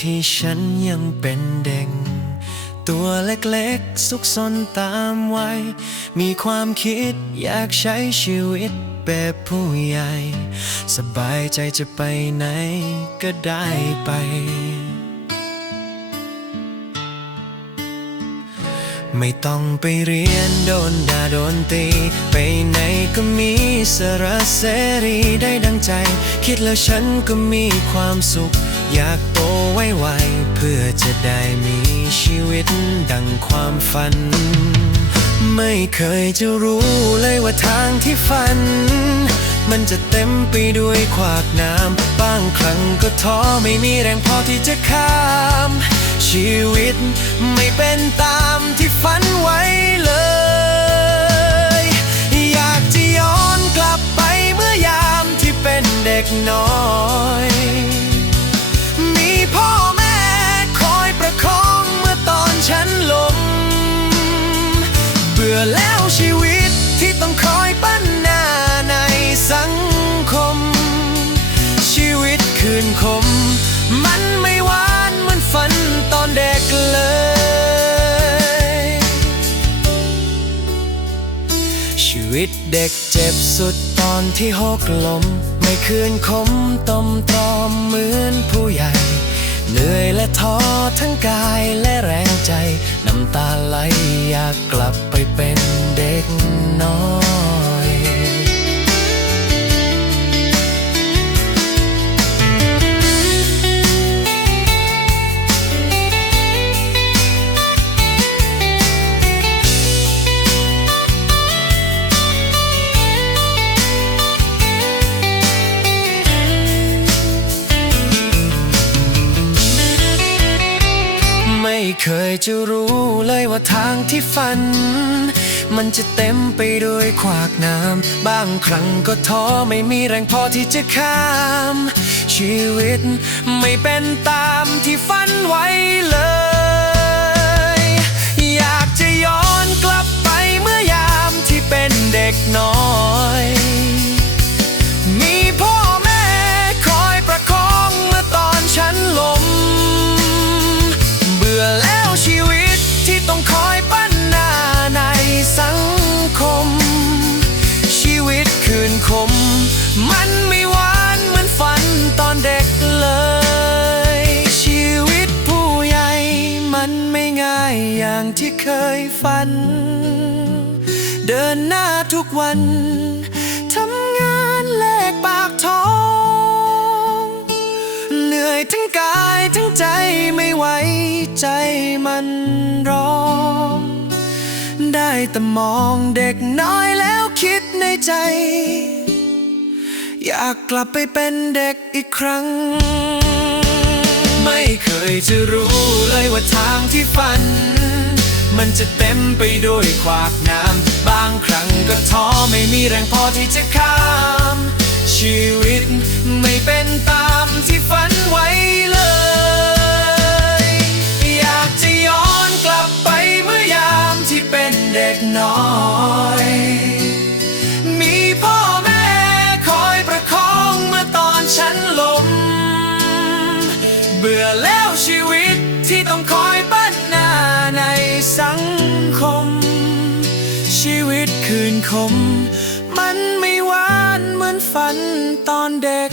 ที่ฉันยังเป็นเด็ก ตัวเล็กๆสุขสนตามวัยมีความคิดอยากใช้ชีวิตแบบผู้ใหญ่ สบายใจจะไปไหนก็ได้ไป ไม่ต้องไปเรียนโดนด่าโดนตี ไปไหนก็มีสารเสรีได้ดังใจ คิดแล้วฉันก็มีความสุข อยากโตไวๆเพื่อจะได้มีชีวิตดังความฝัน ไม่เคยจะรู้เลยว่าทางที่ฝัน มันจะเต็มไปด้วยขวากน้ำบางครั้งก็ท้อไม่มีแรงพอที่จะข้าม ชีวิตไม่เป็นตามที่ฝัน อแล้วชีวิตที่ต้องคอยปั้นหน้าในสังคม ชีวิตคืนคม มันไม่หวานเหมือนฝันตอนเด็กเลย ชีวิตเด็กเจ็บสุดตอนที่หกล้มไม่คืนคมต้มตรอมเหมือนผู้ใหญ่ เหนื่อยและท้อทั้งกายและแรงใจนำตาไหลอยากกลับไปเป็นเด็กน้อย ยจะรู้เลยว่าทางที่ฝัน มันจะเต็มไปด้วยขวากน้ำบางครั้งก็ท้อไม่มีแรงพอที่จะข้าม ชีวิตไม่เป็นตามที่ฝันไว้เลยอย ที่เคยฝัน เดินหน้าทุกวัน ทำงานแลกปากท้อง เหนื่อยทั้งกายทั้งใจไม่ไหวใจมันร้อง ได้แต่มองเด็กน้อยแล้วคิดในใจ อยากกลับไปเป็นเด็กอีกครั้งไม่เคยจะรู้เลยว่าทางที่ฝัน มันจะเต็มไปด้วยขวากน้ำบางครั้งก็ท้อไม่มีแรงพอที่จะข้าม ชีวิตไม่เป็นตามที่ฝันไว้เลย อยากจะย้อนกลับไปเมื่อยามที่เป็นเด็กน้อย มีพ่อแม่คอยประคองเมื่อตอนฉันล้มเบื่อแล้วชีวิตที่ต้องคอย สังคม ชีวิตคืนคม มันไม่หวานเหมือนฝันตอนเด็ก